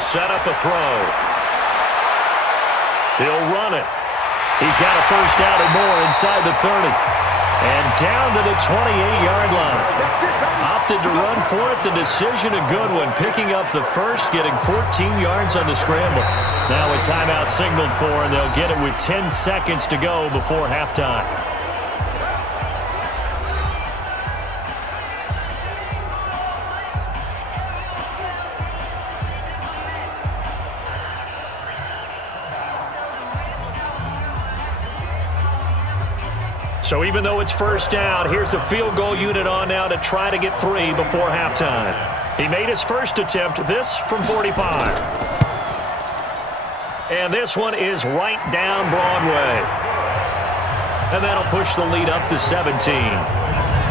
He'll set up a throw. He'll run it. He's got a first down and more inside the 30. And down to the 28-yard line. Opted to run for it. The decision a good one. Picking up the first, getting 14 yards on the scramble. Now a timeout signaled for, and they'll get it with 10 seconds to go before halftime. So even though it's first down, here's the field goal unit on now to try to get 3 before halftime. He made his first attempt, this from 45. And this one is right down Broadway. And that'll push the lead up to 17.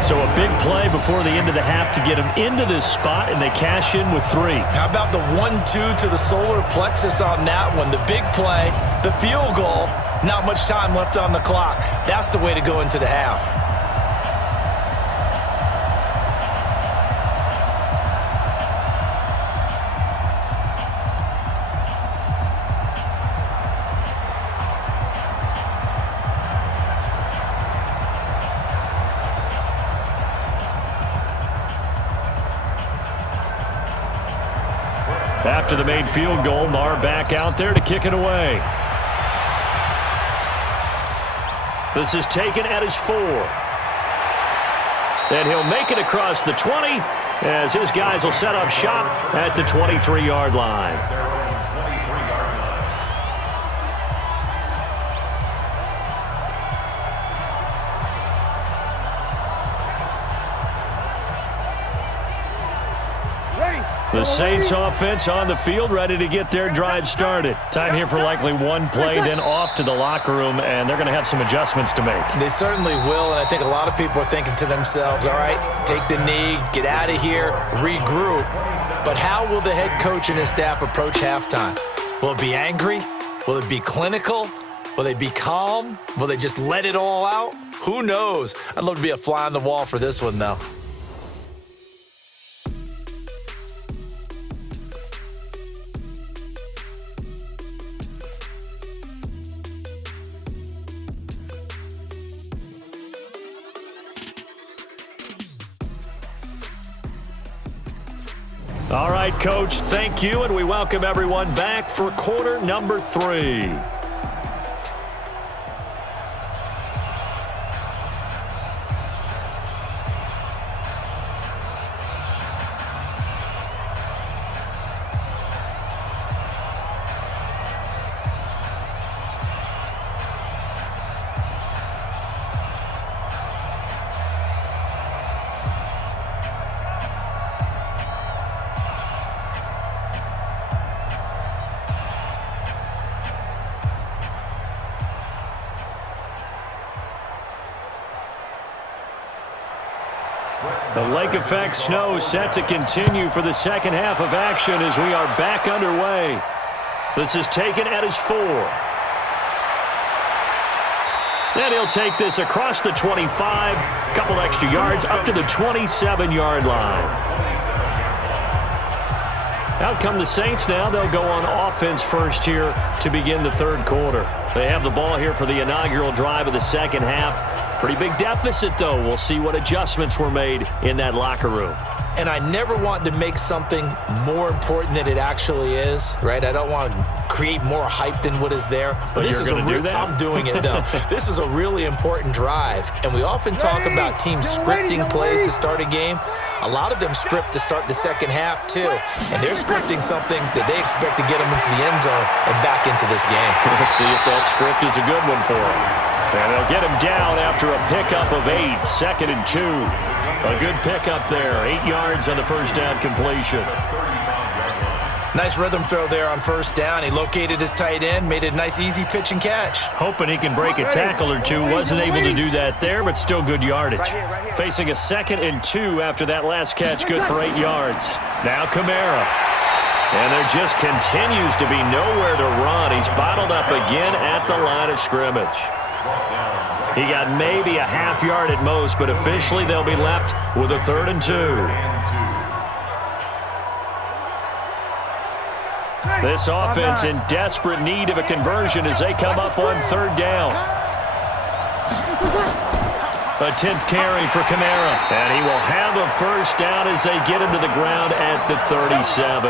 So a big play before the end of the half to get him into this spot, and they cash in with 3. How about the 1-2 to the solar plexus on that one? The big play, the field goal. Not much time left on the clock. That's the way to go into the half. After the made field goal, Marr back out there to kick it away. This is taken at his 4. And he'll make it across the 20 as his guys will set up shop at the 23-yard line. The Saints offense on the field, ready to get their drive started. Time here for likely one play, then off to the locker room, and they're going to have some adjustments to make. They certainly will, and I think a lot of people are thinking to themselves, all right, take the knee, get out of here, regroup. But how will the head coach and his staff approach halftime? Will it be angry? Will it be clinical? Will they be calm? Will they just let it all out? Who knows? I'd love to be a fly on the wall for this one, though. All right, Coach, thank you, and we welcome everyone back for quarter number 3. The lake effect snow set to continue for the second half of action as we are back underway. This is taken at his 4. And he'll take this across the 25, a couple extra yards up to the 27-yard line. Out come the Saints now. They'll go on offense first here to begin the third quarter. They have the ball here for the inaugural drive of the second half. Pretty big deficit, though. We'll see what adjustments were made in that locker room. And I never want to make something more important than it actually is, right? I don't want to create more hype than what is there. But this is going to do that? I'm doing it, though. This is a really important drive. And we often talk about teams scripting plays to start a game. A lot of them script to start the second half, too. And they're scripting something that they expect to get them into the end zone and back into this game. We'll see if that script is a good one for them. And they'll get him down after a pickup of 8, 2nd and 2. A good pickup there, 8 yards on the first down completion. Nice rhythm throw there on first down. He located his tight end, made a nice easy pitch and catch. Hoping he can break a tackle or two. Wasn't able to do that there, but still good yardage. Facing a 2nd and 2 after that last catch, good for 8 yards. Now Kamara. And there just continues to be nowhere to run. He's bottled up again at the line of scrimmage. He got maybe a half yard at most, but officially they'll be left with a 3rd and 2. This offense in desperate need of a conversion as they come up on third down. A 10th carry for Kamara. And he will have a first down as they get him to the ground at the 37.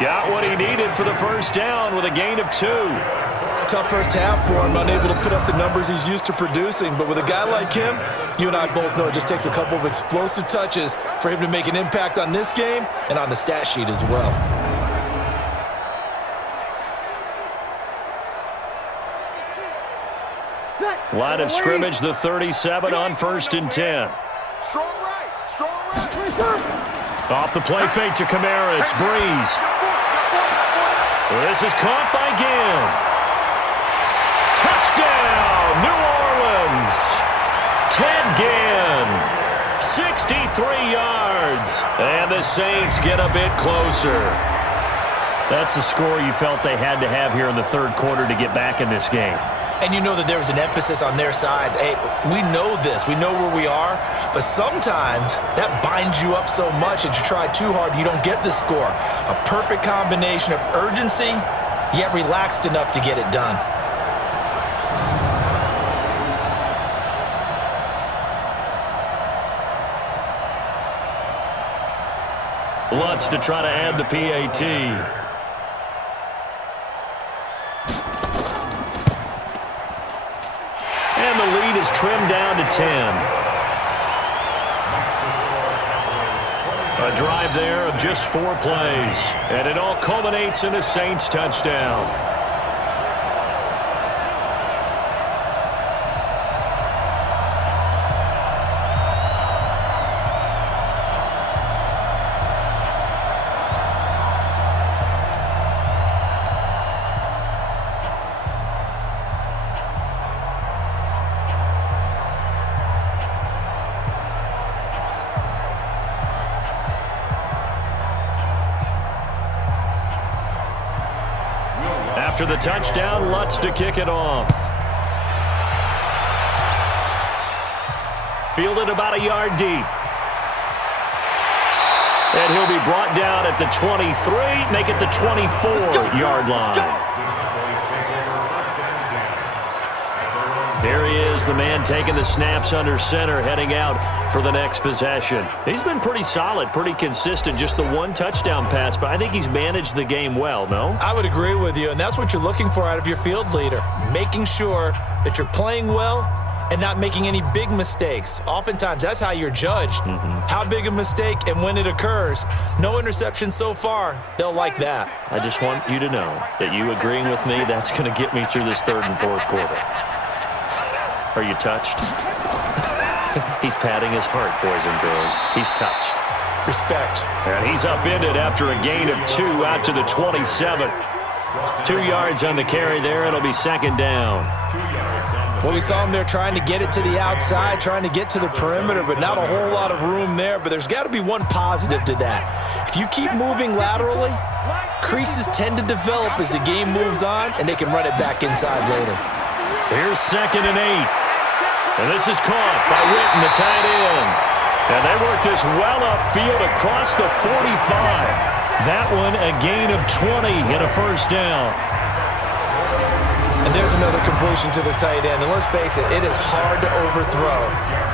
Got what he needed for the first down with a gain of 2. Tough first half for him, unable to put up the numbers he's used to producing. But with a guy like him, you and I both know it just takes a couple of explosive touches for him to make an impact on this game and on the stat sheet as well. Line of scrimmage, the 37 on 1st and 10. Off the play fake to Kamara, it's Breeze. This is caught by Ginn. Touchdown, New Orleans. Ted Ginn, 63 yards. And the Saints get a bit closer. That's the score you felt they had to have here in the third quarter to get back in this game. And you know that there was an emphasis on their side. Hey, we know this. We know where we are. But sometimes that binds you up so much that you try too hard, you don't get the score. A perfect combination of urgency, yet relaxed enough to get it done. Lutz to try to add the PAT. And the lead is trimmed down to 10. A drive there of just 4 plays. And it all culminates in a Saints touchdown. After the touchdown, Lutz to kick it off. Fielded about a yard deep. And he'll be brought down at the 23, make it the 24-yard line. Here he is, the man taking the snaps under center, heading out for the next possession. He's been pretty solid, pretty consistent, just the 1 touchdown pass, but I think he's managed the game well, no? I would agree with you, and that's what you're looking for out of your field leader, making sure that you're playing well and not making any big mistakes. Oftentimes, that's how you're judged. How big a mistake and when it occurs. No interception so far. They'll like that. I just want you to know that you agreeing with me, that's going to get me through this third and fourth quarter. Are you touched? He's patting his heart, boys and girls. He's touched. Respect. And he's upended after a gain of 2 out to the 27. 2 yards on the carry there. It'll be second down. Well, we saw him there trying to get it to the outside, trying to get to the perimeter, but not a whole lot of room there. But there's got to be one positive to that. If you keep moving laterally, creases tend to develop as the game moves on, and they can run it back inside later. Here's 2nd and 8. And this is caught by Witten, the tight end. And they work this well upfield across the 45. That one a gain of 20 and a first down. And there's another completion to the tight end. And let's face it, it is hard to overthrow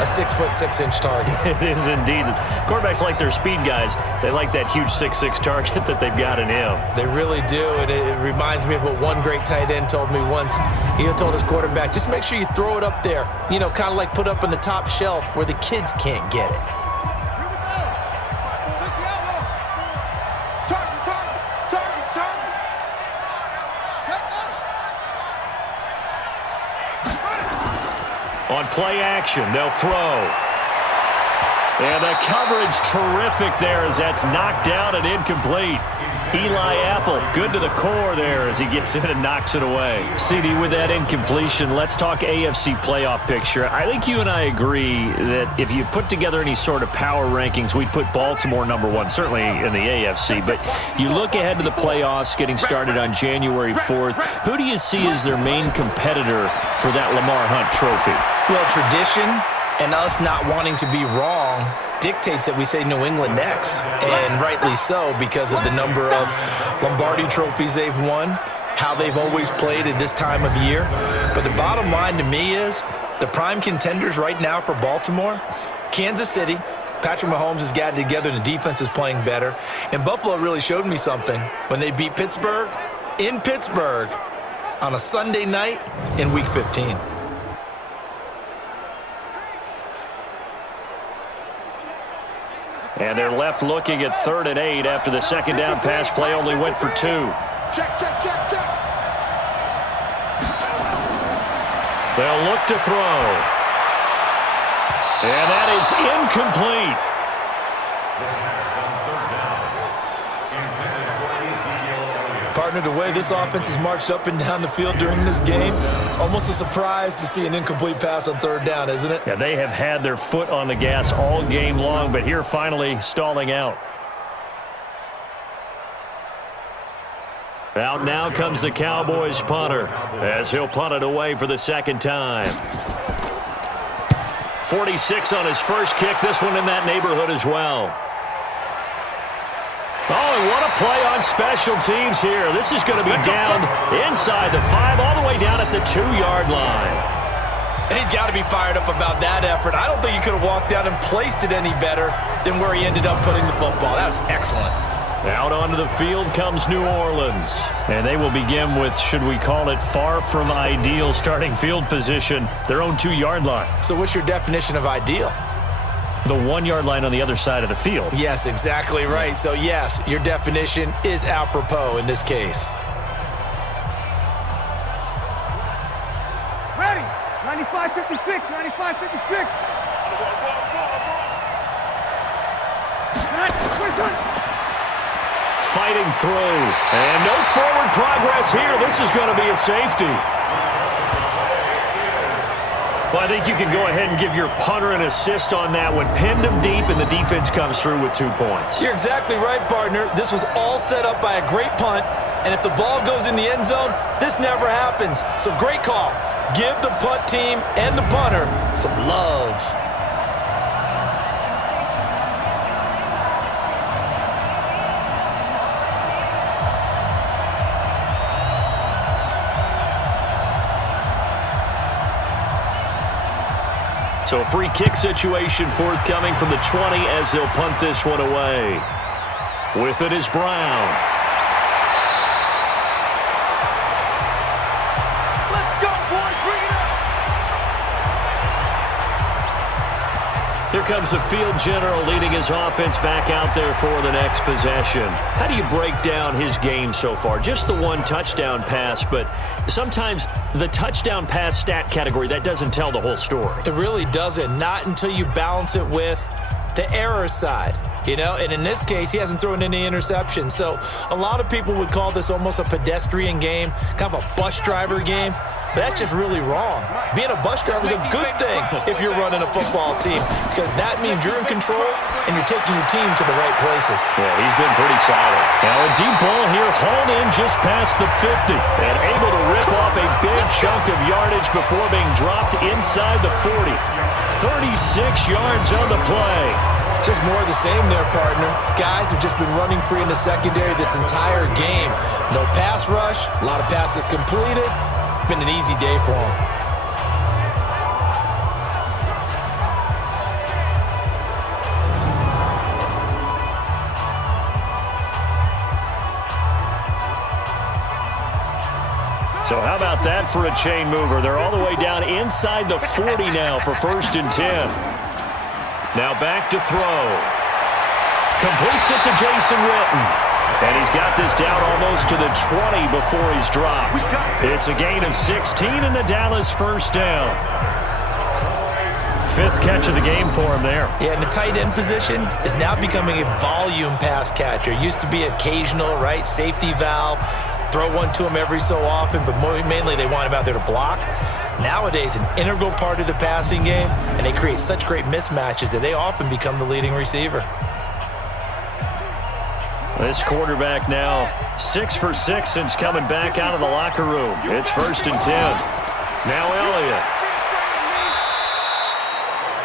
a 6'6" target. It is indeed. Quarterbacks like their speed guys. They like that huge 6'6" target that they've got in him. They really do. And it reminds me of what one great tight end told me once. He told his quarterback, just make sure you throw it up there. You know, kind of like put up on the top shelf where the kids can't get it. On play action, they'll throw. And the coverage terrific there as that's knocked down and incomplete. Eli Apple, good to the core there as he gets in and knocks it away. CD, with that incompletion, let's talk AFC playoff picture. I think you and I agree that if you put together any sort of power rankings, we'd put Baltimore #1, certainly in the AFC. But you look ahead to the playoffs getting started on January 4th. Who do you see as their main competitor for that Lamar Hunt trophy? Well, tradition and us not wanting to be wrong, dictates that we say New England next, and rightly so because of the number of Lombardi trophies they've won, how they've always played at this time of year. But the bottom line to me is the prime contenders right now for Baltimore, Kansas City. Patrick Mahomes has gotten together and the defense is playing better. And Buffalo really showed me something when they beat Pittsburgh in Pittsburgh on a Sunday night in Week 15. And they're left looking at 3rd and 8 after the second down pass play only went for 2. Check. They'll look to throw. And that is incomplete. Partner, the way this offense has marched up and down the field during this game, it's almost a surprise to see an incomplete pass on 3rd down, isn't it? Yeah, they have had their foot on the gas all game long, but here finally stalling out. Out now comes the Cowboys punter as he'll punt it away for the second time. 46 on his first kick. This one in that neighborhood as well. Oh, and what a play on special teams here. This is going to be down inside the 5, all the way down at the 2-yard line. And he's got to be fired up about that effort. I don't think he could have walked down and placed it any better than where he ended up putting the football. That was excellent. Out onto the field comes New Orleans. And they will begin with, should we call it, far from ideal starting field position, their own 2-yard line. So what's your definition of ideal? The 1-yard line on the other side of the field. Yes, exactly right. So, yes, your definition is apropos in this case. Ready. 95-56. 95-56. Fighting through. And no forward progress here. This is going to be a safety. Well, I think you can go ahead and give your punter an assist on that one. Pinned him deep, and the defense comes through with 2 points. You're exactly right, partner. This was all set up by a great punt, and if the ball goes in the end zone, this never happens. So great call. Give the punt team and the punter some love. So a free kick situation forthcoming from the 20 as they'll punt this one away. With it is Brown. Let's go, boys. Bring it up. Here comes the field general leading his offense back out there for the next possession. How do you break down his game so far? Just the 1 touchdown pass, but sometimes the touchdown pass stat category, that doesn't tell the whole story. It really doesn't. Not until you balance it with the error side. You know, and in this case, he hasn't thrown any interceptions. So a lot of people would call this almost a pedestrian game, kind of a bus driver game. But that's just really wrong. Being a bus driver is a good thing if you're running a football team, because that means you're in control and you're taking your team to the right places. Yeah, he's been pretty solid. Now a deep ball here, hauled in just past the 50, and able to rip off a big chunk of yardage before being dropped inside the 40. 36 yards on the play. Just more of the same there, partner. Guys have just been running free in the secondary this entire game. No pass rush, a lot of passes completed. Been an easy day for him. So how about that for a chain mover? They're all the way down inside the 40 now for 1st and 10. Now back to throw. Completes it to Jason Witten. And he's got this down almost to the 20 before he's dropped. It's a gain of 16 and the Dallas 1st down. 5th catch of the game for him there. Yeah, and the tight end position is now becoming a volume pass catcher. Used to be occasional, right? Safety valve. Throw one to him every so often, but mainly they want him out there to block. Nowadays, an integral part of the passing game, and they create such great mismatches that they often become the leading receiver. This quarterback now 6 for 6 since coming back out of the locker room. It's 1st and 10. Now Elliott.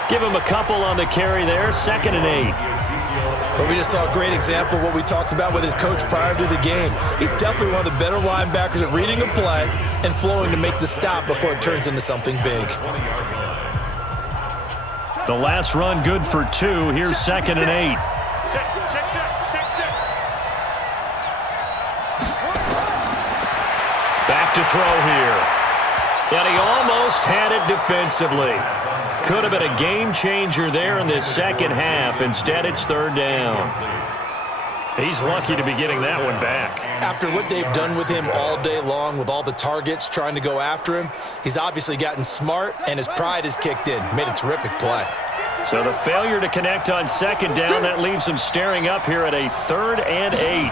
Give him a couple on the carry there, 2nd and 8. Well, we just saw a great example of what we talked about with his coach prior to the game. He's definitely one of the better linebackers at reading a play and flowing to make the stop before it turns into something big. The last run good for 2. Here's 2nd and 8. Back to throw here. And he almost had it defensively. Could have been a game changer there in this second half. Instead, it's 3rd down. He's lucky to be getting that one back. After what they've done with him all day long with all the targets trying to go after him, he's obviously gotten smart, and his pride has kicked in. Made a terrific play. So the failure to connect on 2nd down, that leaves him staring up here at a 3rd and 8.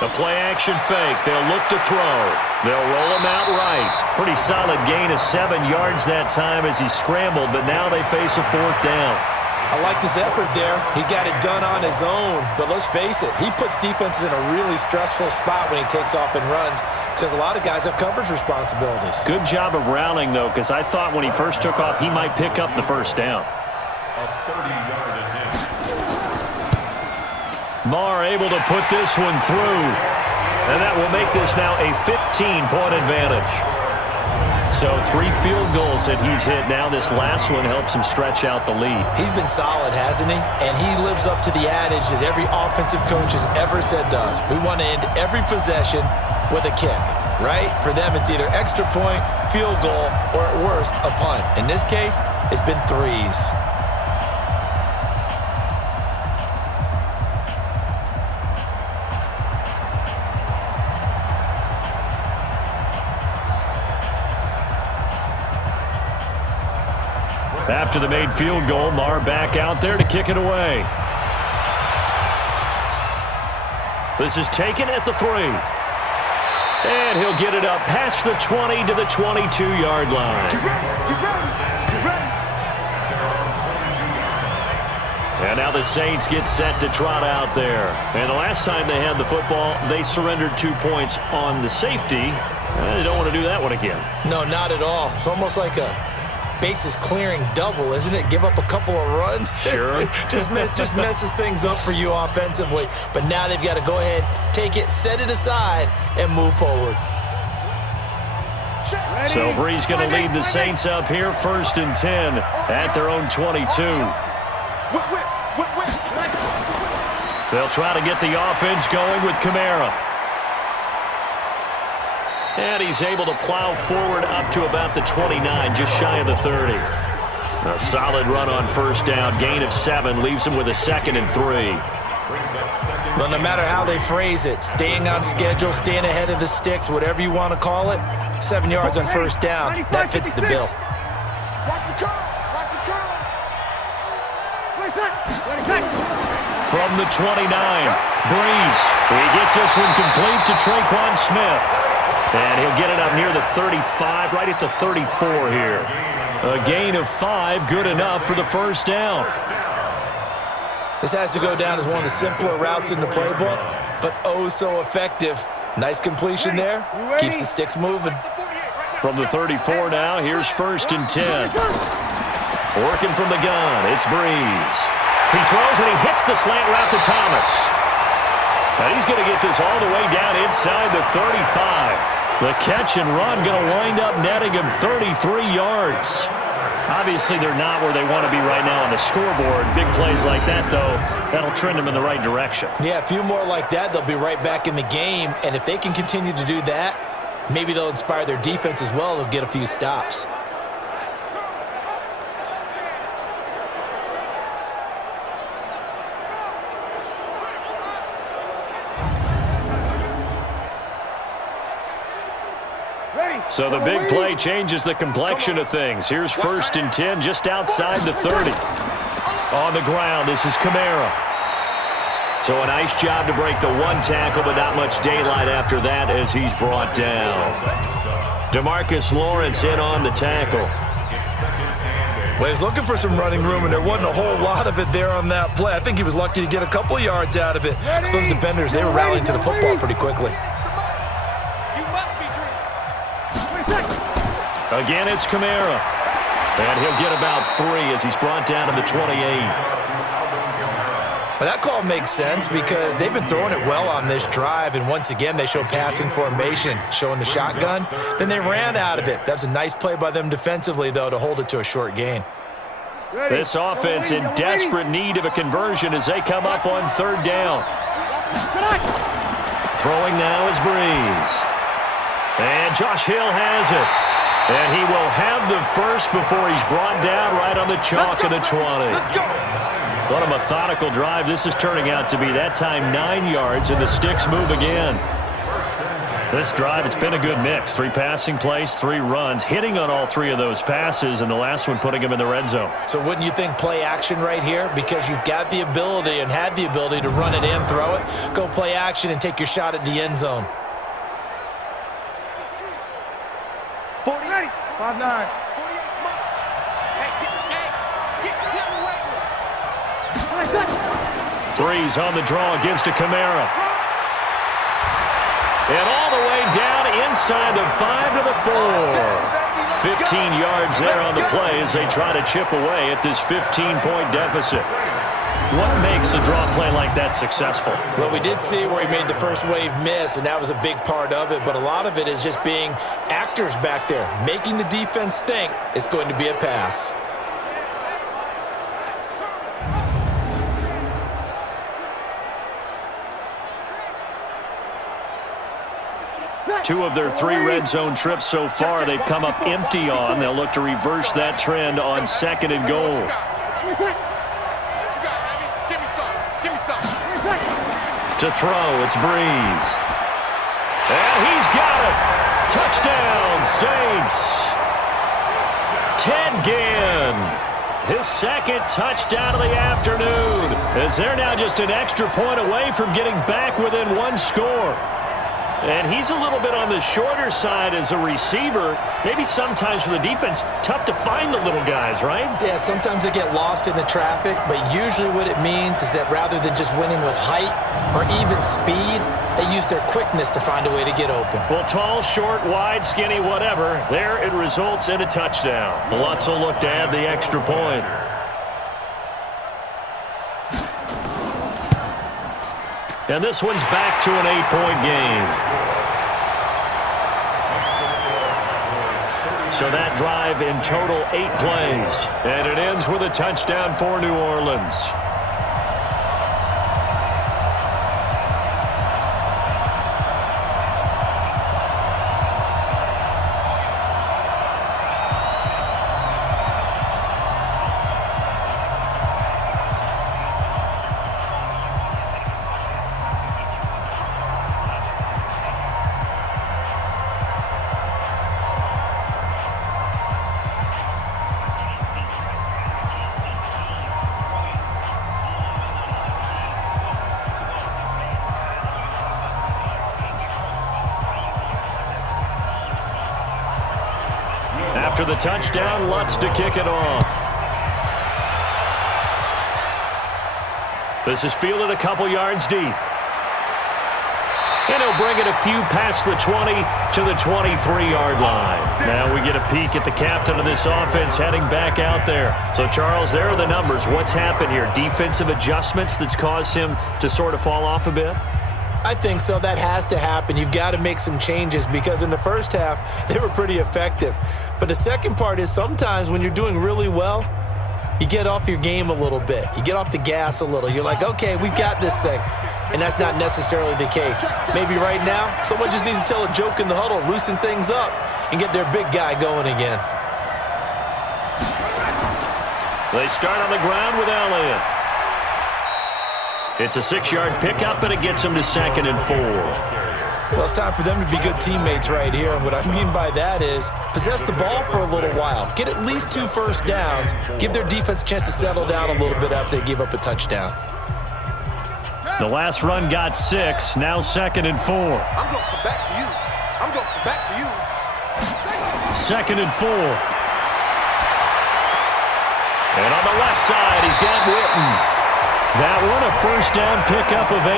The play-action fake. They'll look to throw. They'll roll him out right. Pretty solid gain of 7 yards that time as he scrambled, but now they face a 4th down. I liked his effort there. He got it done on his own. But let's face it, he puts defenses in a really stressful spot when he takes off and runs because a lot of guys have coverage responsibilities. Good job of rallying, though, because I thought when he first took off, he might pick up the 1st down. Marr able to put this one through. And that will make this now a 15-point advantage. So 3 field goals that he's hit now. This last one helps him stretch out the lead. He's been solid, hasn't he? And he lives up to the adage that every offensive coach has ever said to us. We want to end every possession with a kick, right? For them, it's either extra point, field goal, or at worst, a punt. In this case, it's been 3s. After the made field goal, Marr back out there to kick it away. This is taken at the 3. And he'll get it up past the 20 to the 22-yard line. And now the Saints get set to trot out there. And the last time they had the football, they surrendered 2 points on the safety. They don't want to do that one again. No, not at all. It's almost like a bases clearing double, isn't it? Give up a couple of runs. Sure. just messes things up for you offensively. But now they've got to go ahead, take it, set it aside, and move forward. So Bree's going to lead the Saints up here, 1st and 10 at their own 22. They'll try to get the offense going with Kamara. And he's able to plow forward up to about the 29, just shy of the 30. A solid run on 1st down. Gain of 7 leaves him with a 2nd and 3. Well, no matter how they phrase it, staying on schedule, staying ahead of the sticks, whatever you want to call it, 7 yards on 1st down, that fits the bill. From the 29, Breeze. He gets this one complete to Traquan Smith. And he'll get it up near the 35, right at the 34 here. A gain of 5, good enough for the 1st down. This has to go down as one of the simpler routes in the playbook, but oh so effective. Nice completion there. Keeps the sticks moving. From the 34 now, here's 1st and 10. Working from the gun, it's Breeze. He throws and he hits the slant route to Thomas. And he's going to get this all the way down inside the 35. The catch and run going to wind up netting him 33 yards. Obviously, they're not where they want to be right now on the scoreboard. Big plays like that, though, that'll trend them in the right direction. Yeah, a few more like that, they'll be right back in the game. And if they can continue to do that, maybe they'll inspire their defense as well. They'll get a few stops. So the big play changes the complexion of things. Here's 1st and 10 just outside the 30. On the ground, this is Kamara. So a nice job to break the 1 tackle, but not much daylight after that as he's brought down. DeMarcus Lawrence in on the tackle. Well, he's looking for some running room, and there wasn't a whole lot of it there on that play. I think he was lucky to get a couple of yards out of it. So those defenders, they were rallying to the football pretty quickly. Again, it's Kamara. And he'll get about 3 as he's brought down to the 28. Well, that call makes sense because they've been throwing it well on this drive, and once again, they show passing formation, showing the shotgun. Then they ran out of it. That's a nice play by them defensively, though, to hold it to a short gain. This offense in desperate need of a conversion as they come up on 3rd down. Throwing now is Breeze. And Josh Hill has it. And he will have the first before he's brought down right on the chalk of the 20. What a methodical drive this is turning out to be. That time 9 yards, and the sticks move again. This drive, it's been a good mix. 3 passing plays, 3 runs, hitting on all 3 of those passes, and the last one putting him in the red zone. So wouldn't you think play action right here? Because you've got the ability and had the ability to run it in, throw it, go play action, and take your shot at the end zone. 49, 5-9. Breeze on the draw, gives to Kamara. And all the way down inside the 5 to the 4. 15 yards there on the play as they try to chip away at this 15-point deficit. What makes a draw play like that successful? Well, we did see where he made the first wave miss, and that was a big part of it. But a lot of it is just being actors back there, making the defense think it's going to be a pass. Two of their 3 red zone trips so far they've come up empty on. They'll look to reverse that trend on 2nd and goal. To throw, it's Breeze. And he's got it. Touchdown, Saints. Ted Ginn, his 2nd touchdown of the afternoon, as they're now just an extra point away from getting back within 1 score. And he's a little bit on the shorter side as a receiver. Maybe sometimes for the defense, tough to find the little guys, right? Yeah, sometimes they get lost in the traffic, but usually what it means is that rather than just winning with height or even speed, they use their quickness to find a way to get open. Well, tall, short, wide, skinny, whatever, there it results in a touchdown. Lutz will look to add the extra point. And this one's back to an 8-point game. So that drive in total 8 plays. And it ends with a touchdown for New Orleans. After the touchdown, Lutz to kick it off. This is fielded a couple yards deep. And he'll bring it a few past the 20 to the 23-yard line. Now we get a peek at the captain of this offense heading back out there. So, Charles, there are the numbers. What's happened here? Defensive adjustments that's caused him to sort of fall off a bit? I think so. That has to happen. You've got to make some changes because in the first half, they were pretty effective. But the second part is sometimes when you're doing really well, you get off your game a little bit. You get off the gas a little. You're like, okay, we've got this thing. And that's not necessarily the case. Maybe right now, someone just needs to tell a joke in the huddle, loosen things up, and get their big guy going again. They start on the ground with Elliott. It's a 6-yard pickup, and it gets them to 2nd and 4. Well, it's time for them to be good teammates right here. And what I mean by that is possess the ball for a little while. Get at least 2 first downs. Give their defense a chance to settle down a little bit after they give up a touchdown. The last run got 6. Now 2nd and 4. I'm going to come back to you. I'm going to come back to you. 2nd and 4. And on the left side, he's got Witten. That one a first down pickup of 8.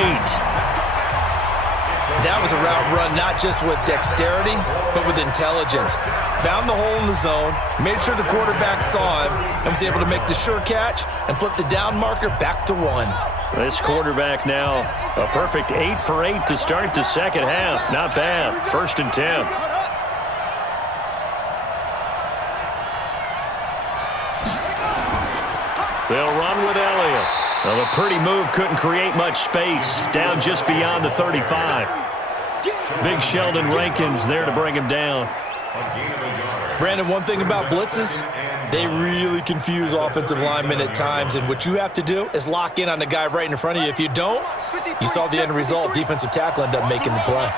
That was a route run not just with dexterity, but with intelligence. Found the hole in the zone, made sure the quarterback saw him, and was able to make the sure catch and flip the down marker back to 1. This quarterback now a perfect 8 for 8 to start the second half. Not bad. 1st and 10. They'll run with Elliott. Well, a pretty move couldn't create much space. Down just beyond the 35. Big Sheldon Rankins there to bring him down. Brandon, one thing about blitzes, they really confuse offensive linemen at times, and what you have to do is lock in on the guy right in front of you. If you don't, you saw the end result. Defensive tackle ended up making the play.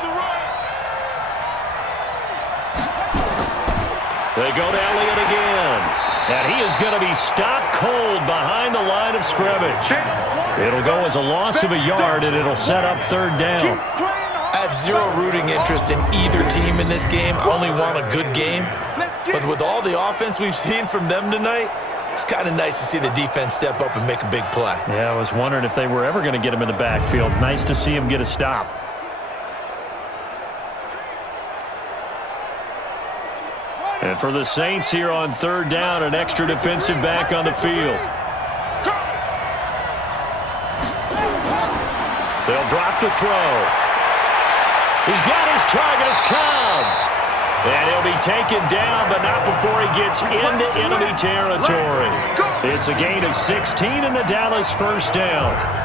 They go to Elliott again. And he is going to be stopped cold behind the line of scrimmage. It'll go as a loss of a yard, and it'll set up 3rd down. I have zero rooting interest in either team in this game. I only want a good game. But with all the offense we've seen from them tonight, it's kind of nice to see the defense step up and make a big play. Yeah, I was wondering if they were ever going to get him in the backfield. Nice to see him get a stop. And for the Saints here on 3rd down, an extra defensive back on the field. They'll drop to throw. He's got his target. It's Cobb. And he'll be taken down, but not before he gets into enemy territory. It's a gain of 16 and a Dallas 1st down.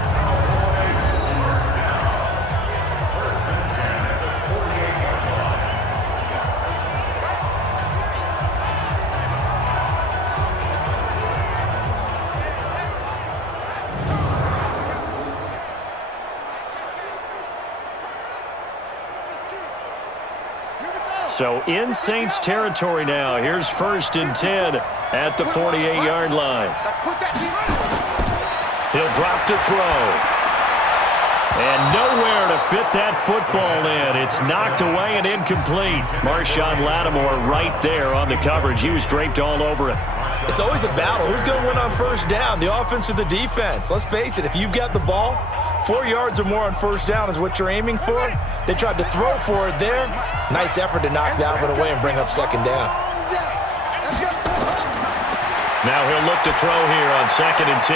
So in Saints territory now. Here's 1st and 10 at the 48-yard line. He'll drop to throw. And nowhere to fit that football in. It's knocked away and incomplete. Marshawn Lattimore right there on the coverage. He was draped all over it. It's always a battle. Who's going to win on 1st down, the offense or the defense? Let's face it, if you've got the ball, 4 yards or more on 1st down is what you're aiming for. They tried to throw for it there. Nice effort to knock that one away and bring up 2nd down. Now he'll look to throw here on 2nd and 10.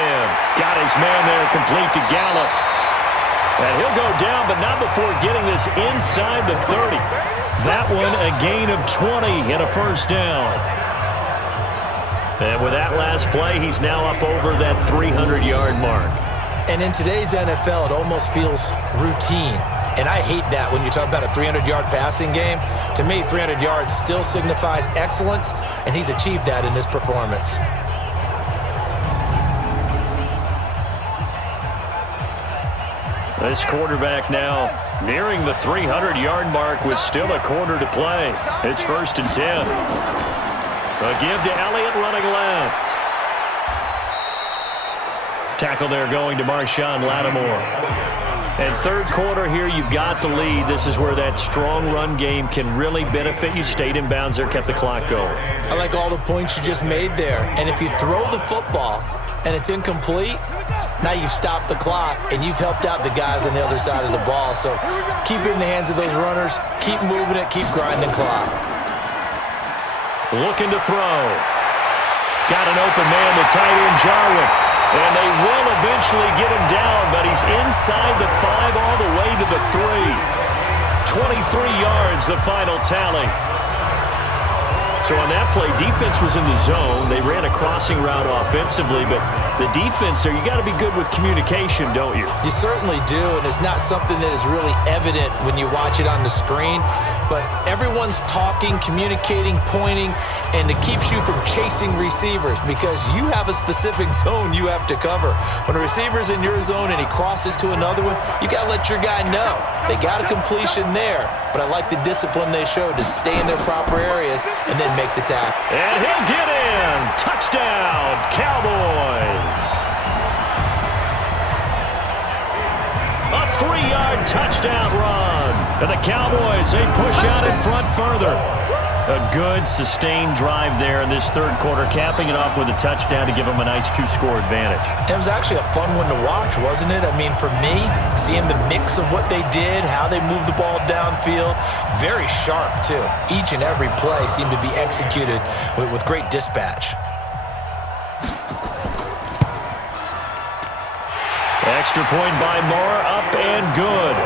Got his man there complete to Gallup. And he'll go down, but not before getting this inside the 30. That one a gain of 20 and a 1st down. And with that last play, he's now up over that 300-yard mark. And in today's NFL, it almost feels routine. And I hate that when you talk about a 300-yard passing game. To me, 300 yards still signifies excellence, and he's achieved that in this performance. This quarterback now nearing the 300-yard mark with still a quarter to play. It's 1st and 10. A give to Elliott running left. Tackle there going to Marshawn Lattimore. And 3rd quarter here, you've got the lead. This is where that strong run game can really benefit you. Stayed in bounds there, kept the clock going. I like all the points you just made there. And if you throw the football and it's incomplete, now you've stopped the clock and you've helped out the guys on the other side of the ball. So keep it in the hands of those runners. Keep moving it. Keep grinding clock. Looking to throw. Got an open man, the tight end, Jarwin. And they will eventually get him down, but he's inside the 5 all the way to the 3. 23 yards, the final tally. So on that play, defense was in the zone. They ran a crossing route offensively, but the defense there, you got to be good with communication, don't you? You certainly do, and it's not something that is really evident when you watch it on the screen. But everyone's talking, communicating, pointing, and it keeps you from chasing receivers because you have a specific zone you have to cover. When a receiver's in your zone and he crosses to another one, you got to let your guy know. They got a completion there, but I like the discipline they showed to stay in their proper areas and then make the tackle. And he'll get in. Touchdown, Cowboys. A 3-yard touchdown run. And the Cowboys, they push out in front further. A good, sustained drive there in this third quarter, capping it off with a touchdown to give them a nice 2-score advantage. It was actually a fun one to watch, wasn't it? I mean, for me, seeing the mix of what they did, how they moved the ball downfield, very sharp, too. Each and every play seemed to be executed with great dispatch. Extra point by Moore, up and good.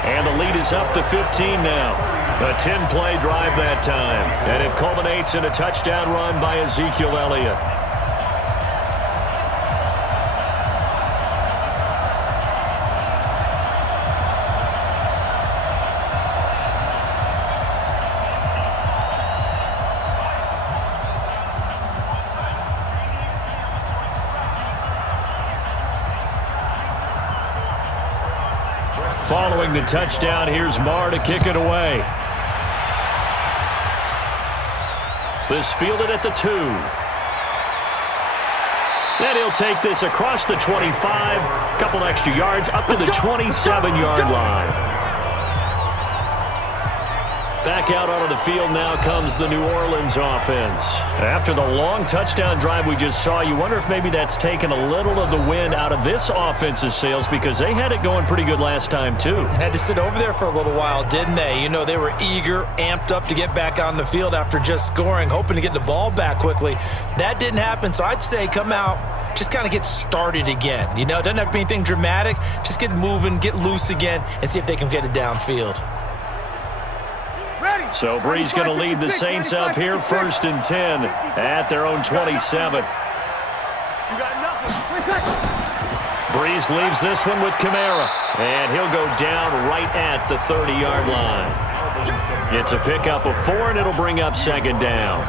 And the lead is up to 15 now. A 10-play drive that time. And it culminates in a touchdown run by Ezekiel Elliott. Following the touchdown, here's Marr to kick it away. This fielded at the 2. And he'll take this across the 25, couple extra yards, up to the 27-yard line. Back out onto the field now comes the New Orleans offense. After the long touchdown drive we just saw, you wonder if maybe that's taken a little of the wind out of this offense's sails, because they had it going pretty good last time too. Had to sit over there for a little while, didn't they? You know, they were eager, amped up to get back on the field after just scoring, hoping to get the ball back quickly. That didn't happen, so I'd say come out, just kind of get started again. You know, it doesn't have to be anything dramatic. Just get moving, get loose again, and see if they can get it downfield. So Brees going to lead the Saints up here, 1st and 10 at their own 27. Brees leaves this one with Kamara, and he'll go down right at the 30-yard line. It's a pickup of 4, and it'll bring up 2nd down.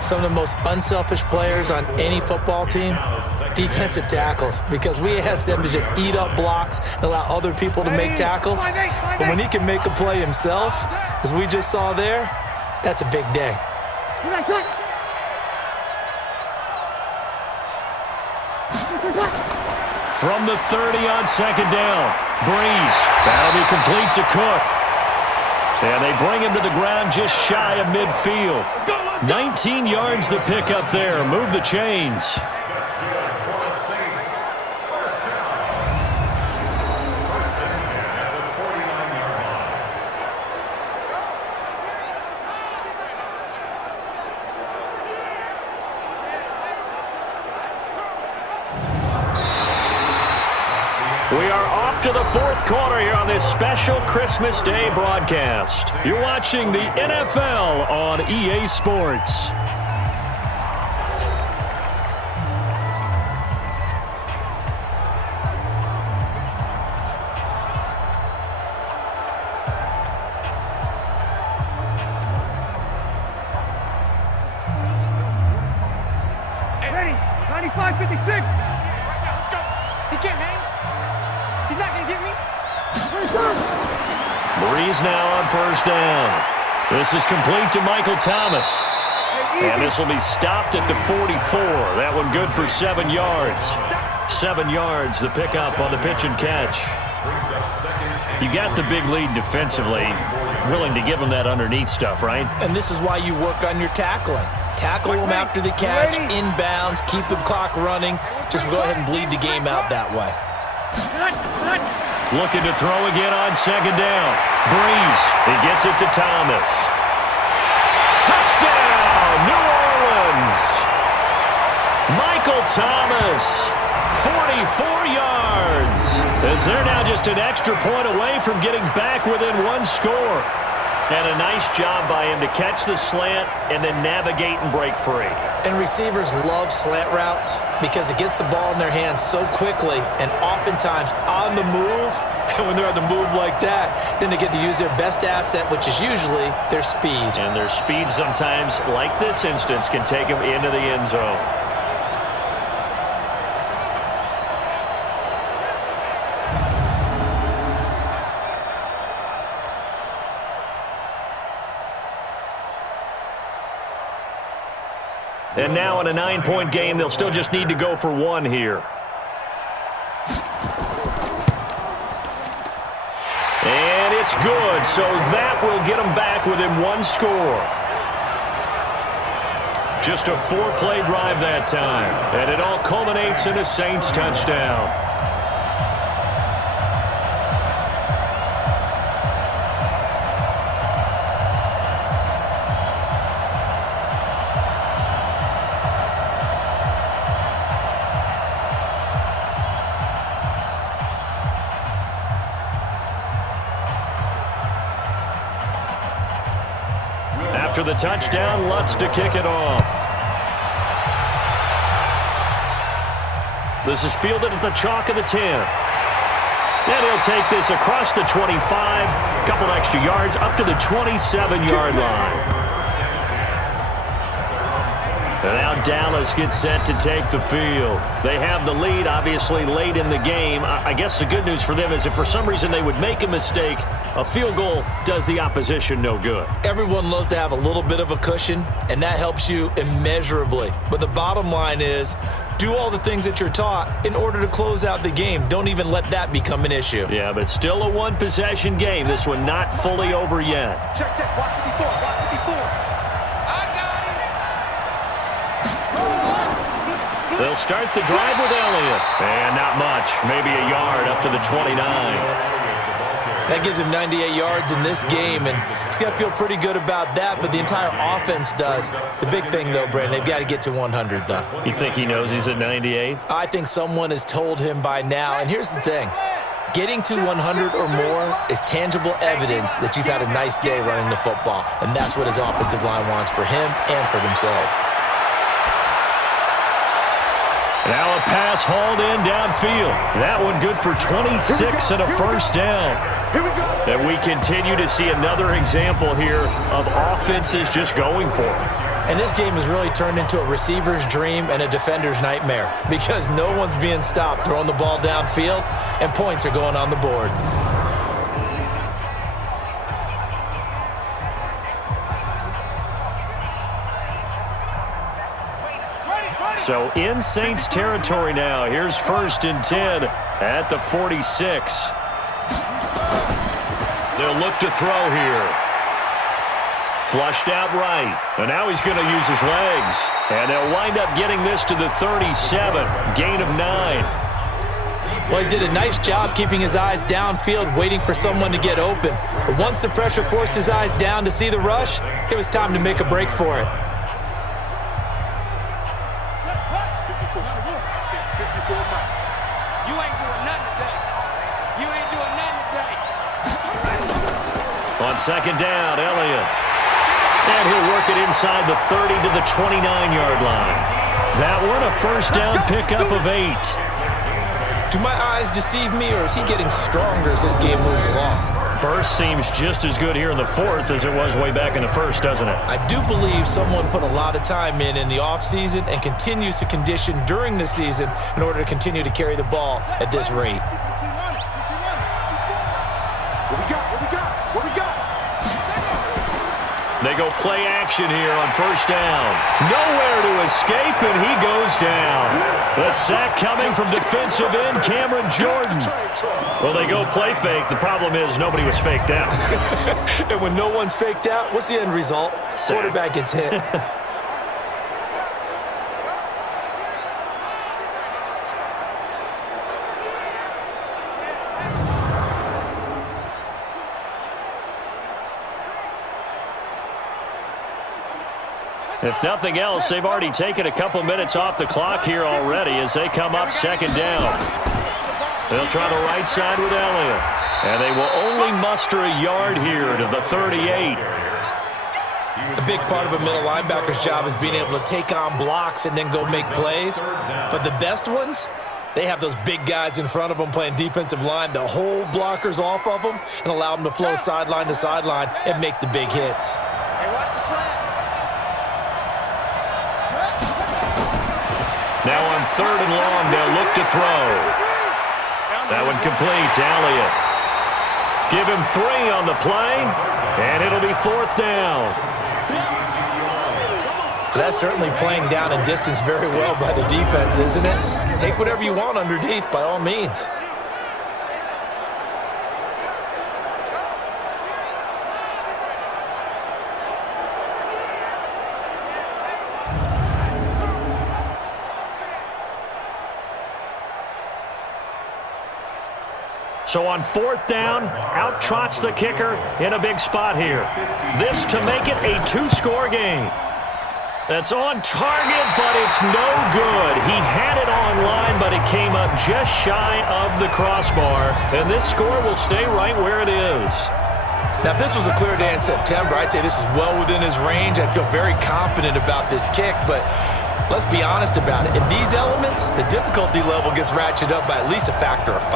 Some of the most unselfish players on any football team, defensive tackles, because we ask them to just eat up blocks and allow other people to make tackles. But when he can make a play himself, as we just saw there, that's a big day. From the 30 on 2nd down, Brees. That'll be complete to Cook. And they bring him to the ground just shy of midfield. 19 yards the pickup there. Move the chains. We are off to the 4th quarter here on this special Christmas Day broadcast. You're watching the NFL on EA Sports. Ready, 95-56. Let's go. He can't hang. He's not going to get me. Brees now on 1st down. This is complete to Michael Thomas. And this will be stopped at the 44. That one good for 7 yards. 7 yards, the pickup on the pitch and catch. You got the big lead defensively. Willing to give them that underneath stuff, right? And this is why you work on your tackling. Tackle them after the catch, inbounds, keep the clock running. Just go ahead and bleed the game out that way. Looking to throw again on 2nd down. Brees, he gets it to Thomas. Touchdown, New Orleans. Michael Thomas, 44 yards. As they're now just an extra point away from getting back within 1 score. And a nice job by him to catch the slant and then navigate and break free. And receivers love slant routes because it gets the ball in their hands so quickly and oftentimes on the move. And when they're on the move like that, then they get to use their best asset, which is usually their speed. And their speed sometimes, like this instance, can take them into the end zone. And now in a 9-point game, they'll still just need to go for 1 here. And That's good, so that will get them back within one score. Just a 4-play drive that time, and it all culminates in a Saints touchdown. After the touchdown, Lutz to kick it off. This is fielded at the chalk of the 10. And he'll take this across the 25, a couple extra yards, up to the 27-yard line. And now Dallas gets set to take the field. They have the lead, obviously, late in the game. I guess the good news for them is if for some reason they would make a mistake, a field goal does the opposition no good. Everyone loves to have a little bit of a cushion, and that helps you immeasurably. But the bottom line is, do all the things that you're taught in order to close out the game. Don't even let that become an issue. Yeah, but still a one-possession game. This one not fully over yet. Check, watch 54, watch 54. I got it. They'll start the drive with Elliott. And not much, maybe a yard up to the 29. That gives him 98 yards in this game, and he's got to feel pretty good about that, but the entire offense does. The big thing, though, Brandon, they've got to get to 100, though. You think he knows he's at 98? I think someone has told him by now, and here's the thing. Getting to 100 or more is tangible evidence that you've had a nice day running the football, and that's what his offensive line wants for him and for themselves. Now a pass hauled in downfield. That one good for 26 and a first down. And we continue to see another example here of offenses just going for it. And this game has really turned into a receiver's dream and a defender's nightmare because no one's being stopped throwing the ball downfield, and points are going on the board. So in Saints territory now. Here's 1st and 10 at the 46. They'll look to throw here. Flushed out right. And now he's going to use his legs. And they'll wind up getting this to the 37. Gain of 9. Well, he did a nice job keeping his eyes downfield, waiting for someone to get open. But once the pressure forced his eyes down to see the rush, it was time to make a break for it. On 2nd down, Elliott. And he'll work it inside the 30 to the 29-yard line. That one a first down pickup of 8. Do my eyes deceive me, or is he getting stronger as this game moves along? Burst seems just as good here in the 4th as it was way back in the 1st, doesn't it? I do believe someone put a lot of time in the offseason and continues to condition during the season in order to continue to carry the ball at this rate. They go play action here on 1st down. Nowhere to escape, and he goes down. The sack coming from defensive end Cameron Jordan. Well, they go play fake. The problem is nobody was faked out. And when no one's faked out, what's the end result? Sack. Quarterback gets hit. If nothing else, they've already taken a couple minutes off the clock here already as they come up 2nd down. They'll try the right side with Elliott. And they will only muster a yard here to the 38. A big part of a middle linebacker's job is being able to take on blocks and then go make plays. But the best ones, they have those big guys in front of them playing defensive line to hold blockers off of them and allow them to flow sideline to sideline and make the big hits. Hey, watch the slant. Now on 3rd and long, they'll look to throw. That one complete to Elliott. Give him 3 on the play, and it'll be 4th down. That's certainly playing down a distance very well by the defense, isn't it? Take whatever you want underneath, by all means. So on 4th down, out trots the kicker in a big spot here. This to make it a 2-score game. That's on target, but it's no good. He had it on line, but it came up just shy of the crossbar. And this score will stay right where it is. Now, if this was a clear day in September, I'd say this is well within his range. I'd feel very confident about this kick, but let's be honest about it. In these elements, the difficulty level gets ratcheted up by at least a factor of 5.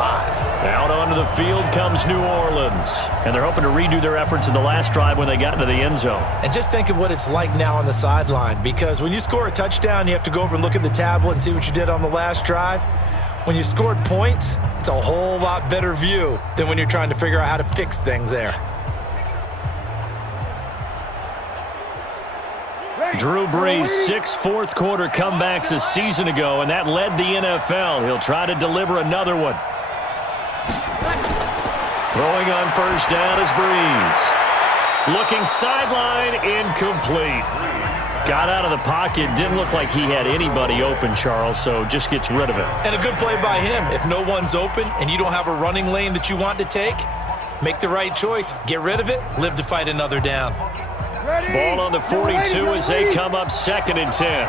Out onto the field comes New Orleans. And they're hoping to redo their efforts in the last drive when they got into the end zone. And just think of what it's like now on the sideline, because when you score a touchdown, you have to go over and look at the tablet and see what you did on the last drive. When you scored points, it's a whole lot better view than when you're trying to figure out how to fix things there. Drew Brees, 6 fourth-quarter comebacks a season ago, and that led the NFL. He'll try to deliver another one. Throwing on 1st down is Brees. Looking sideline, incomplete. Got out of the pocket, didn't look like he had anybody open, Charles, so just gets rid of it. And a good play by him. If no one's open and you don't have a running lane that you want to take, make the right choice. Get rid of it, live to fight another down. Ball on the 42 as they come up 2nd and 10.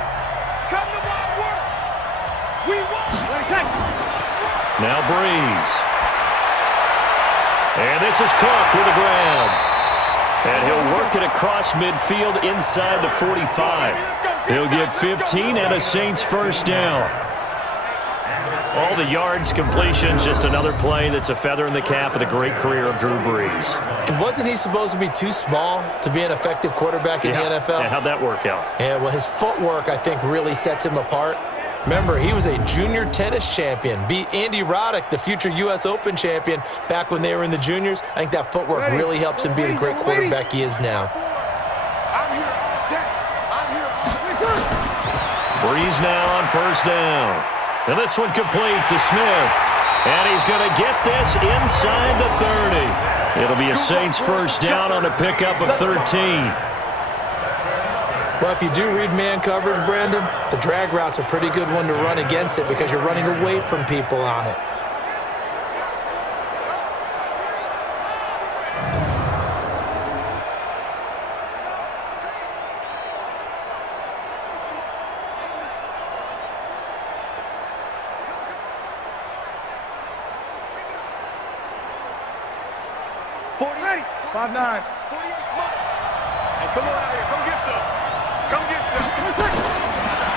Now Brees. And this is Cook with a grab. And he'll work it across midfield inside the 45. He'll get 15 and a Saints 1st down. All the yards, completions, just another play that's a feather in the cap of the great career of Drew Brees. And wasn't he supposed to be too small to be an effective quarterback in the NFL? Yeah, how'd that work out? Yeah, well, his footwork, I think, really sets him apart. Remember, he was a junior tennis champion, beat Andy Roddick, the future U.S. Open champion, back when they were in the juniors. I think that footwork really helps him be the great quarterback he is now. Brees now on 1st down. And this one complete to Smith. And he's going to get this inside the 30. It'll be a Saints 1st down on a pickup of 13. Well, if you do read man coverage, Brandon, the drag route's a pretty good one to run against it because you're running away from people on it.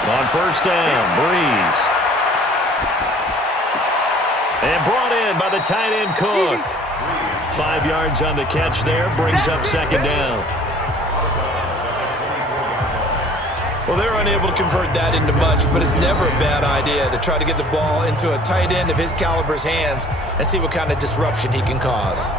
On 1st down, Brees. And brought in by the tight end Cook. 5 yards on the catch there, brings up 2nd down. Well, they're unable to convert that into much, but it's never a bad idea to try to get the ball into a tight end of his caliber's hands and see what kind of disruption he can cause.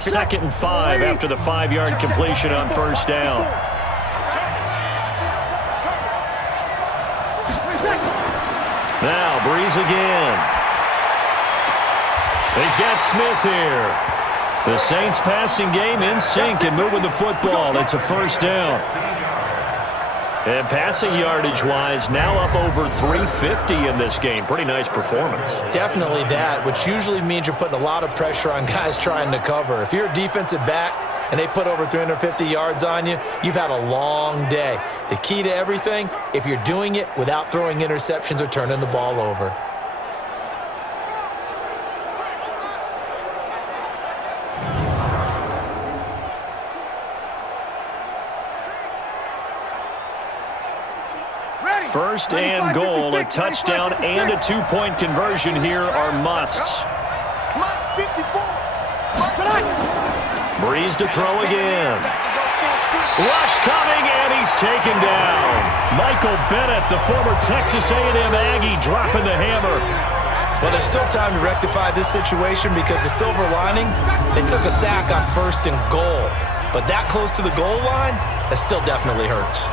Second and 5 after the 5-yard completion on 1st down. Now Brees again. He's got Smith here. The Saints passing game in sync and moving the football. It's a 1st down. And passing yardage-wise, now up over 350 in this game. Pretty nice performance. Definitely that, which usually means you're putting a lot of pressure on guys trying to cover. If you're a defensive back and they put over 350 yards on you, you've had a long day. The key to everything, if you're doing it without throwing interceptions or turning the ball over. First and goal, a touchdown and a 2-point conversion here are musts. Brees to throw again. Rush coming, and he's taken down. Michael Bennett, the former Texas A&M Aggie, dropping the hammer. Well, there's still time to rectify this situation because the silver lining, they took a sack on 1st and goal. But that close to the goal line, that still definitely hurts.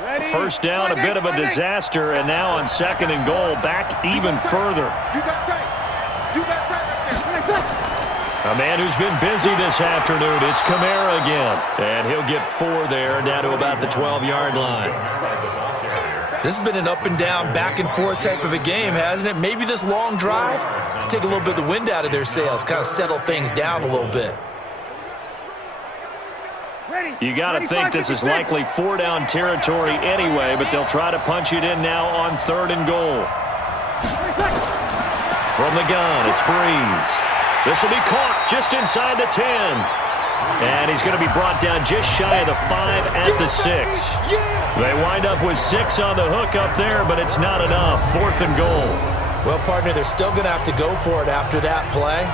First down, a bit of a disaster, and now on 2nd and goal, back even further. You got tight. You got tight right there. A man who's been busy this afternoon, it's Kamara again. And he'll get 4 there, down to about the 12-yard line. This has been an up and down, back and forth type of a game, hasn't it? Maybe this long drive, take a little bit of the wind out of their sails, kind of settle things down a little bit. You got to think this is likely 4-down territory anyway, but they'll try to punch it in now on 3rd and goal. From the gun, it's Breeze. This will be caught just inside the 10. And he's going to be brought down just shy of the 5 at the 6. They wind up with 6 on the hook up there, but it's not enough. 4th and goal. Well, partner, they're still going to have to go for it after that play.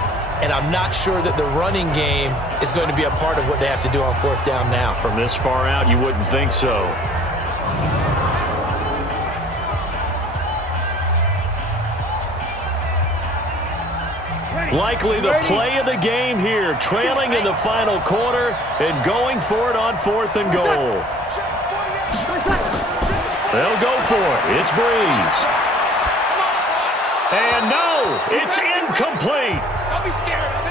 And I'm not sure that the running game is going to be a part of what they have to do on 4th down now. From this far out, you wouldn't think so. Likely the play of the game here, trailing in the final quarter and going for it on 4th and goal. They'll go for it. It's Breeze. And no, it's incomplete.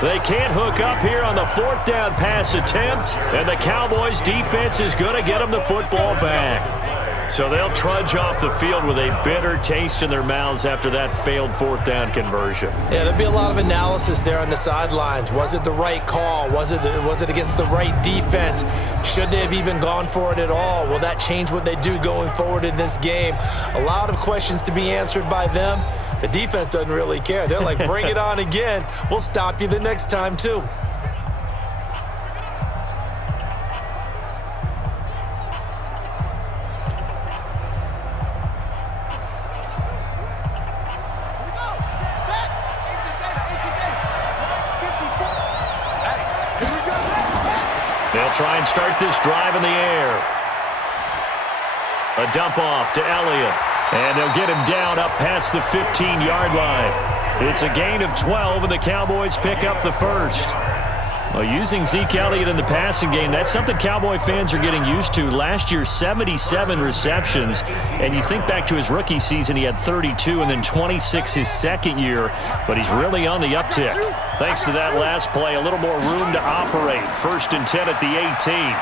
They can't hook up here on the 4th down pass attempt, and the Cowboys defense is going to get them the football back. So they'll trudge off the field with a bitter taste in their mouths after that failed 4th down conversion. Yeah, there'll be a lot of analysis there on the sidelines. Was it the right call? Was it against the right defense? Should they have even gone for it at all? Will that change what they do going forward in this game? A lot of questions to be answered by them. The defense doesn't really care. They're like, bring it on again. We'll stop you the next time, too. They'll try and start this drive in the air. A dump off to Elliott. And they'll get him down up past the 15-yard line. It's a gain of 12, and the Cowboys pick up the first. Well, using Zeke Elliott in the passing game, that's something Cowboy fans are getting used to. Last year, 77 receptions. And you think back to his rookie season, he had 32 and then 26 his second year. But he's really on the uptick. Thanks to that last play, a little more room to operate. 1st and 10 at the 18.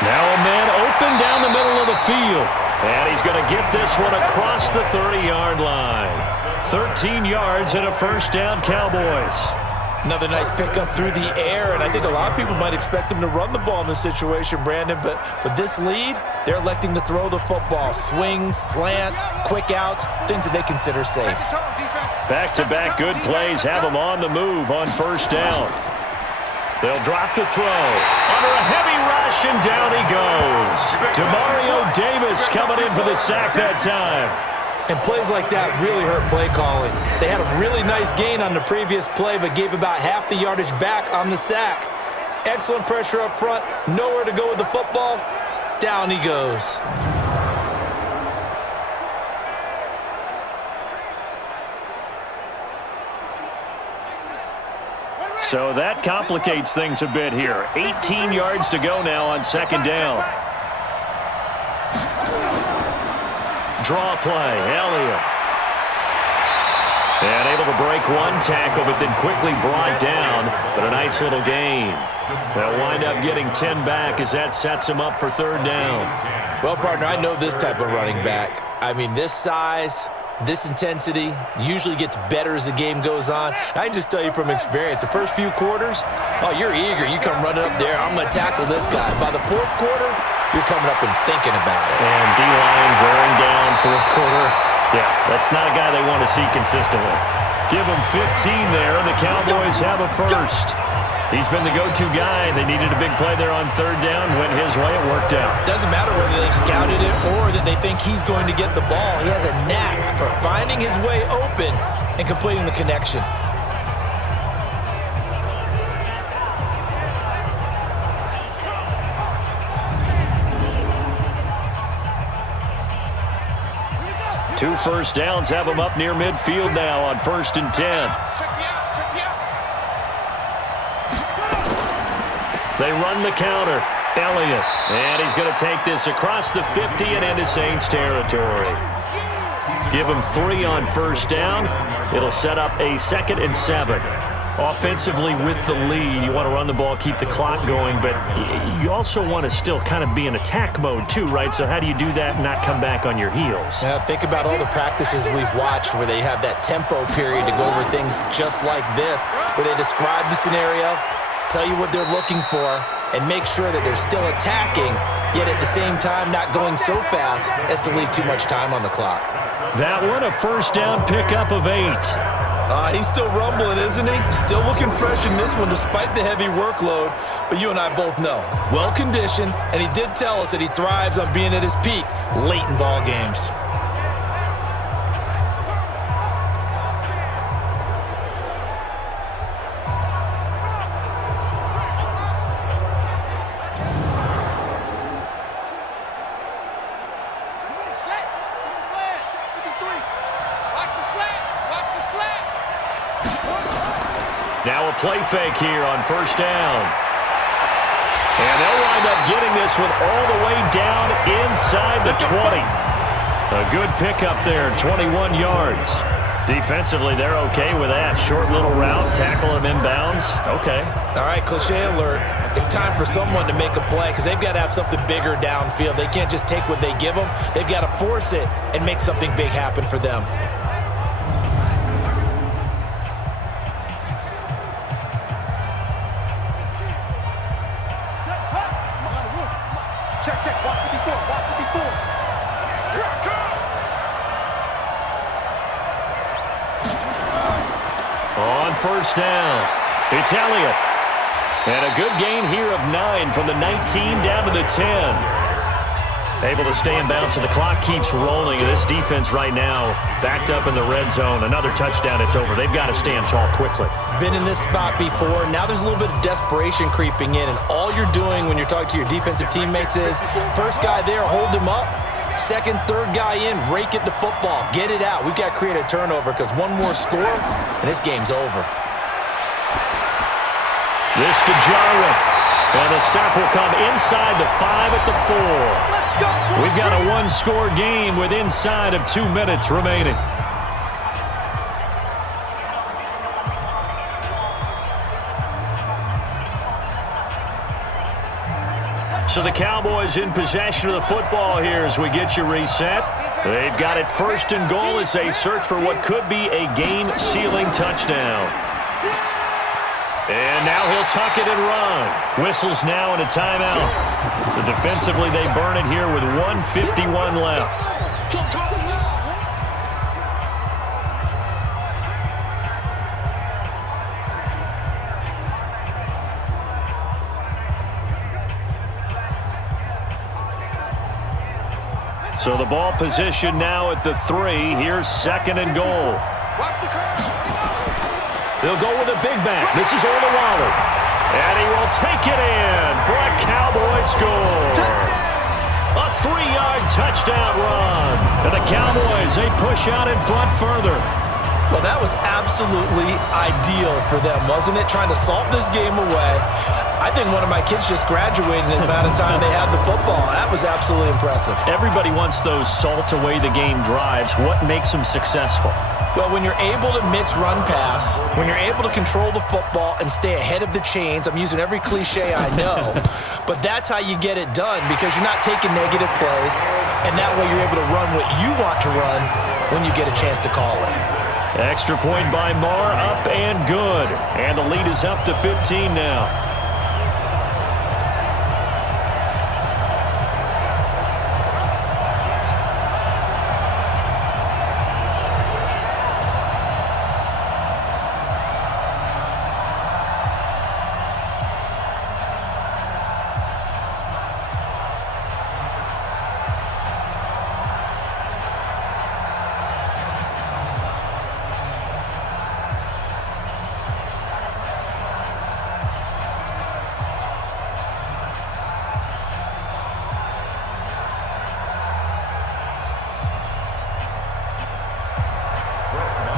Now a man open down the middle of the field. And he's going to get this one across the 30-yard line. 13 yards and a first down, Cowboys. Another nice pickup through the air, and I think a lot of people might expect them to run the ball in this situation, Brandon, but with this lead, they're electing to throw the football. Swings, slants, quick outs, things that they consider safe. Back-to-back good plays have them on the move on 1st down. They'll drop to throw. Under a heavy rush, and down he goes. Demario Davis coming in for the sack that time. And plays like that really hurt play calling. They had a really nice gain on the previous play, but gave about half the yardage back on the sack. Excellent pressure up front. Nowhere to go with the football. Down he goes. So that complicates things a bit here. 18 yards to go now on 2nd down. Draw play, Elliott. And able to break one tackle, but then quickly brought down. But a nice little gain. They'll wind up getting 10 back as that sets him up for 3rd down. Well, partner, I know this type of running back. I mean, this size, this intensity usually gets better as the game goes on. I can just tell you from experience, the first few quarters, oh, you're eager. You come running up there, I'm going to tackle this guy. By the 4th quarter, you're coming up and thinking about it. And D-line wearing down 4th quarter. Yeah, that's not a guy they want to see consistently. Give him 15 there, and the Cowboys have a first. He's been the go-to guy. They needed a big play there on 3rd down. Went his way. It worked out. Doesn't matter whether they've scouted it or that they think he's going to get the ball. He has a knack for finding his way open and completing the connection. Two first downs have him up near midfield now on 1st and 10. They run the counter. Elliott. And he's going to take this across the 50 and into Saints territory. Give him 3 on first down. It'll set up a 2nd and 7. Offensively with the lead, you want to run the ball, keep the clock going, but you also want to still kind of be in attack mode too, right? So how do you do that and not come back on your heels? Yeah, think about all the practices we've watched where they have that tempo period to go over things just like this, where they describe the scenario, tell you what they're looking for, and make sure that they're still attacking, yet at the same time not going so fast as to leave too much time on the clock. That one, a first down pickup of 8. He's still rumbling, isn't he? Still looking fresh in this one despite the heavy workload. But you and I both know, well-conditioned, and he did tell us that he thrives on being at his peak late in ball games. Now a play fake here on first down. And they'll wind up getting this one all the way down inside the 20. A good pickup there, 21 yards. Defensively, they're okay with that. Short little route, tackle him inbounds. Okay. All right, cliche alert. It's time for someone to make a play because they've got to have something bigger downfield. They can't just take what they give them. They've got to force it and make something big happen for them. On first down, it's Elliott. And a good gain here of 9 from the 19 down to the 10. Able to stay in bounds, so the clock keeps rolling. This defense right now backed up in the red zone. Another touchdown, it's over. They've got to stand tall quickly. Been in this spot before. Now there's a little bit of desperation creeping in, and all you're doing when you're talking to your defensive teammates is first guy there, hold him up. Second, third guy in, rake at the football. Get it out. We've got to create a turnover because one more score, and this game's over. This to Jarwin. And the stop will come inside the 5 at the 4. We've got a one-score game with inside of 2 minutes remaining. So the Cowboys in possession of the football here as we get you reset. They've got it first and goal as they search for what could be a game-sealing touchdown. And now he'll tuck it and run. Whistles now and a timeout. So defensively they burn it here with 1:51 left. So the ball position now at the 3. Here's second and goal. They'll go with a big back. This is Olawale. And he will take it in for a Cowboy score. A 3-yard touchdown run. And the Cowboys, they push out in front further. Well, that was absolutely ideal for them, wasn't it? Trying to salt this game away. I think one of my kids just graduated in the amount of time they had the football. That was absolutely impressive. Everybody wants those salt away the game drives. What makes them successful? Well, when you're able to mix run pass, when you're able to control the football and stay ahead of the chains, I'm using every cliche I know, but that's how you get it done because you're not taking negative plays, and that way you're able to run what you want to run when you get a chance to call it. Extra point by Marr, up and good. And the lead is up to 15 now.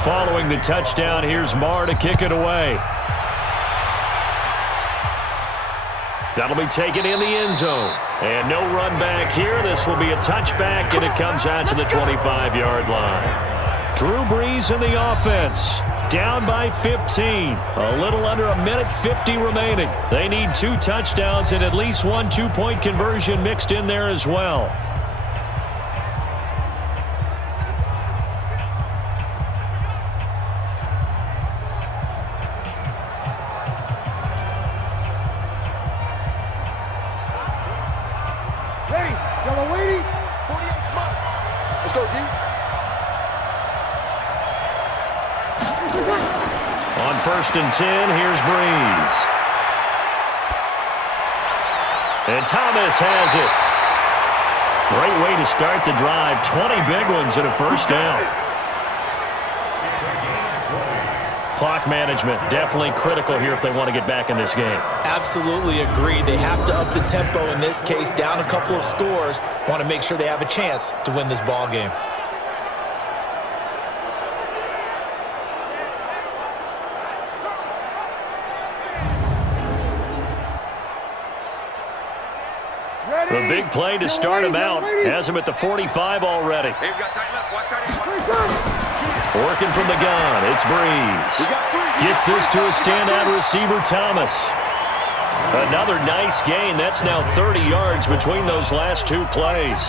Following the touchdown, here's Marr to kick it away. That'll be taken in the end zone. And no run back here. This will be a touchback, and it comes out to the 25-yard line. Drew Brees in the offense. Down by 15. A little under a minute 50 remaining. They need 2 touchdowns and at least 1 2-point conversion mixed in there as well. Ready? Y'all are waiting? 48, come on. Let's go, D. On 1st and 10, here's Brees. And Thomas has it. Great way to start the drive. 20 big ones and a first down. Clock management definitely critical here if they want to get back in this game. Absolutely agreed. They have to up the tempo in this case, down a couple of scores. Want to make sure they have a chance to win this ball game. The big play to start him out. Has him at the 45 already. Hey, we got tight left. Watch tight end. Working from the gun, it's Brees. Gets this to a standout receiver, Thomas. Another nice gain. That's now 30 yards between those last 2 plays.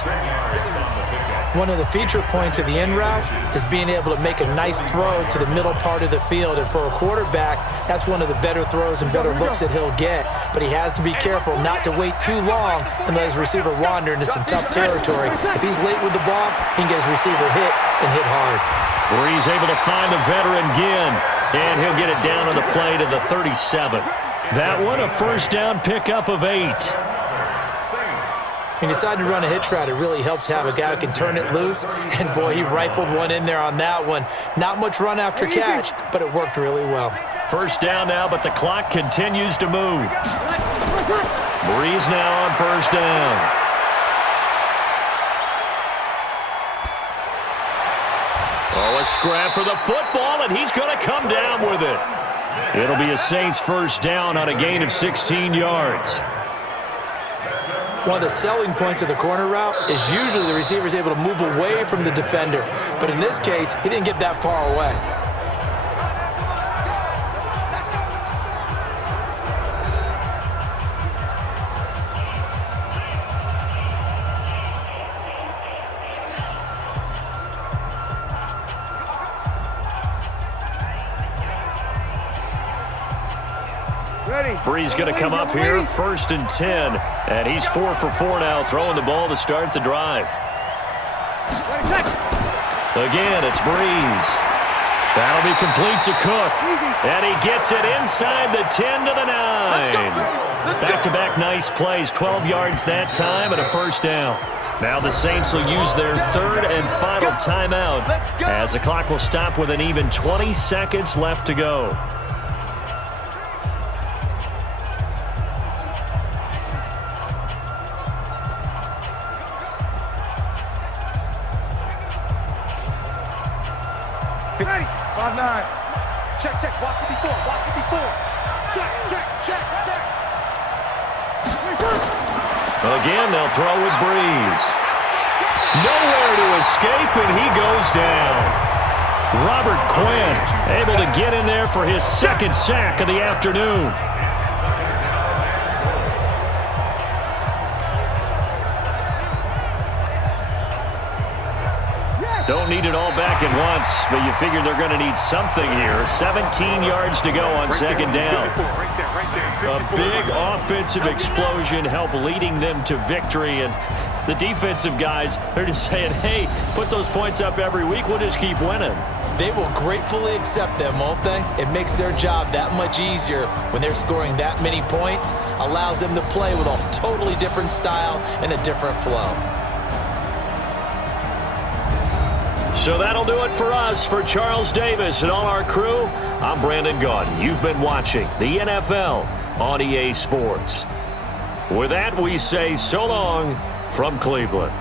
One of the feature points of the in route is being able to make a nice throw to the middle part of the field. And for a quarterback, that's one of the better throws and better looks that he'll get. But he has to be careful not to wait too long and let his receiver wander into some tough territory. If he's late with the ball, he can get his receiver hit and hit hard. Brees able to find the veteran Ginn, and he'll get it down on the play to the 37. That one a first down pickup of 8. He decided to run a hitch route. It really helps to have a guy who can turn it loose. And, boy, he rifled one in there on that one. Not much run after catch, but it worked really well. First down now, but the clock continues to move. Brees now on first down. Oh, a scrap for the football, and he's going to come down with it. It'll be a Saints first down on a gain of 16 yards. One of the selling points of the corner route is usually the receiver is able to move away from the defender. But in this case, he didn't get that far away. Brees going to come up here, 1st and 10, and he's 4 for 4 now, throwing the ball to start the drive. Again, it's Brees. That'll be complete to Cook, and he gets it inside the 10 to the 9. Back-to-back nice plays, 12 yards that time and a first down. Now the Saints will use their 3rd and final timeout as the clock will stop with an even 20 seconds left to go. Ready? 5-9. Check, check. Walk 54. Walk 54. Check, check, check, check. Again, they'll throw with Brees. Nowhere to escape, and he goes down. Robert Quinn able to get in there for his 2nd sack of the afternoon. Don't need it all back at once, but you figure they're going to need something here. 17 yards to go on 2nd down. A big offensive explosion helped leading them to victory, and the defensive guys, they're just saying, hey, put those points up every week, we'll just keep winning. They will gratefully accept them, won't they? It makes their job that much easier when they're scoring that many points, allows them to play with a totally different style and a different flow. So that'll do it for us. For Charles Davis and all our crew, I'm Brandon Gaudin. You've been watching the NFL on EA Sports. With that, we say so long from Cleveland.